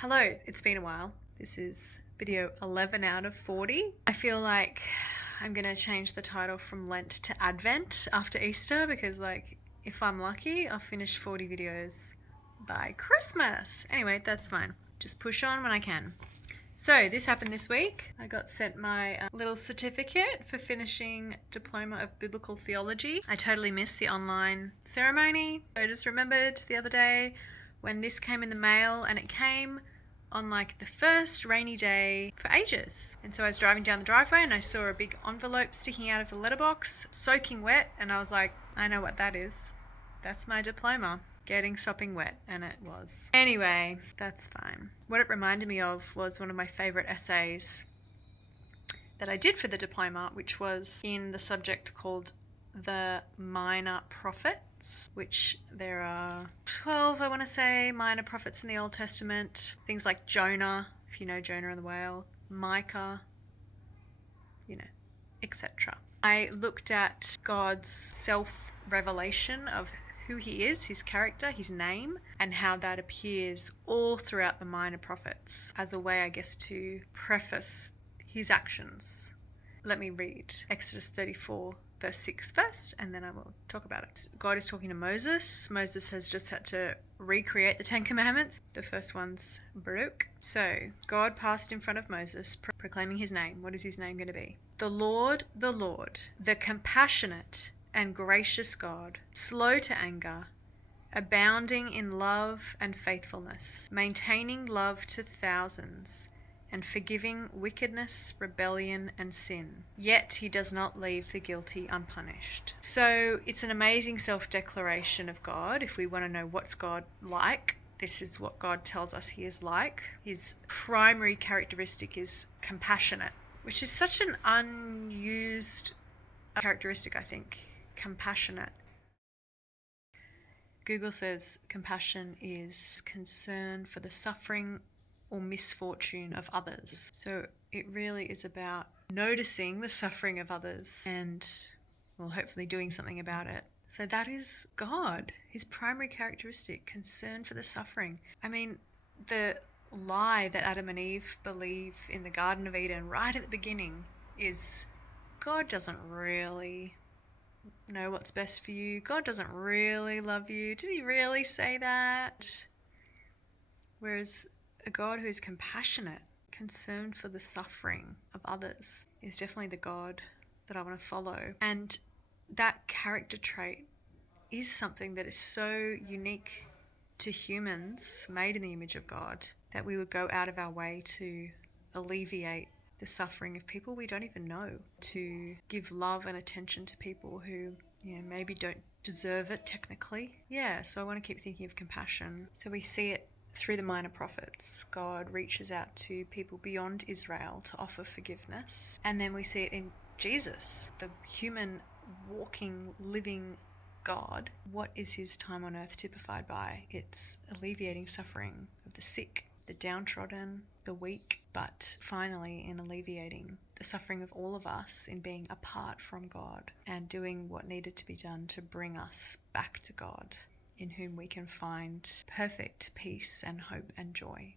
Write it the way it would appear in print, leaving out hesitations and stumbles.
Hello, it's been a while. This is video 11 out of 40. I feel like I'm gonna change the title from Lent to Advent after Easter because, if I'm lucky, I'll finish 40 videos by Christmas. Anyway, that's fine. Just push on when I can. So this happened this week. I got sent my little certificate for finishing Diploma of Biblical Theology. I totally missed the online ceremony. I just remembered the other day when this came in the mail, and it came on the first rainy day for ages. And so I was driving down the driveway and I saw a big envelope sticking out of the letterbox, soaking wet, and I was like, I know what that is. That's my diploma. Getting sopping wet, and it was. Anyway, that's fine. What it reminded me of was one of my favourite essays that I did for the diploma, which was in the subject called the Minor Prophets, which there are 12, I want to say, minor prophets in the Old Testament. Things like Jonah, if you know Jonah and the whale, Micah, etc. I looked at God's self-revelation of who he is, his character, his name, and how that appears all throughout the minor prophets as a way, I guess, to preface his actions. Let me read Exodus 34 verse 6 first, and then I will talk about it. God is talking to Moses. Moses has just had to recreate the Ten Commandments. The first one's Baruch. So God passed in front of Moses, proclaiming his name. What is his name going to be? The Lord, the compassionate and gracious God, slow to anger, abounding in love and faithfulness, maintaining love to thousands, and forgiving wickedness, rebellion, and sin. Yet he does not leave the guilty unpunished. So it's an amazing self-declaration of God. If we want to know what's God like, this is what God tells us he is like. His primary characteristic is compassionate, which is such an unused characteristic, I think. Compassionate. Google says compassion is concern for the suffering or misfortune of others. So it really is about noticing the suffering of others and, well, hopefully doing something about it. So that is God, his primary characteristic, concern for the suffering. I mean, the lie that Adam and Eve believe in the Garden of Eden right at the beginning is God doesn't really know what's best for you. God doesn't really love you. Did he really say that? Whereas a God who is compassionate, concerned for the suffering of others, is definitely the God that I want to follow. And that character trait is something that is so unique to humans made in the image of God that we would go out of our way to alleviate the suffering of people we don't even know, to give love and attention to people who, maybe don't deserve it technically. Yeah, so I want to keep thinking of compassion. So we see it through the minor prophets. God reaches out to people beyond Israel to offer forgiveness. And then we see it in Jesus, the human, walking, living God. What is his time on earth typified by? It's alleviating suffering of the sick, the downtrodden, the weak, but finally in alleviating the suffering of all of us in being apart from God and doing what needed to be done to bring us back to God, in whom we can find perfect peace and hope and joy.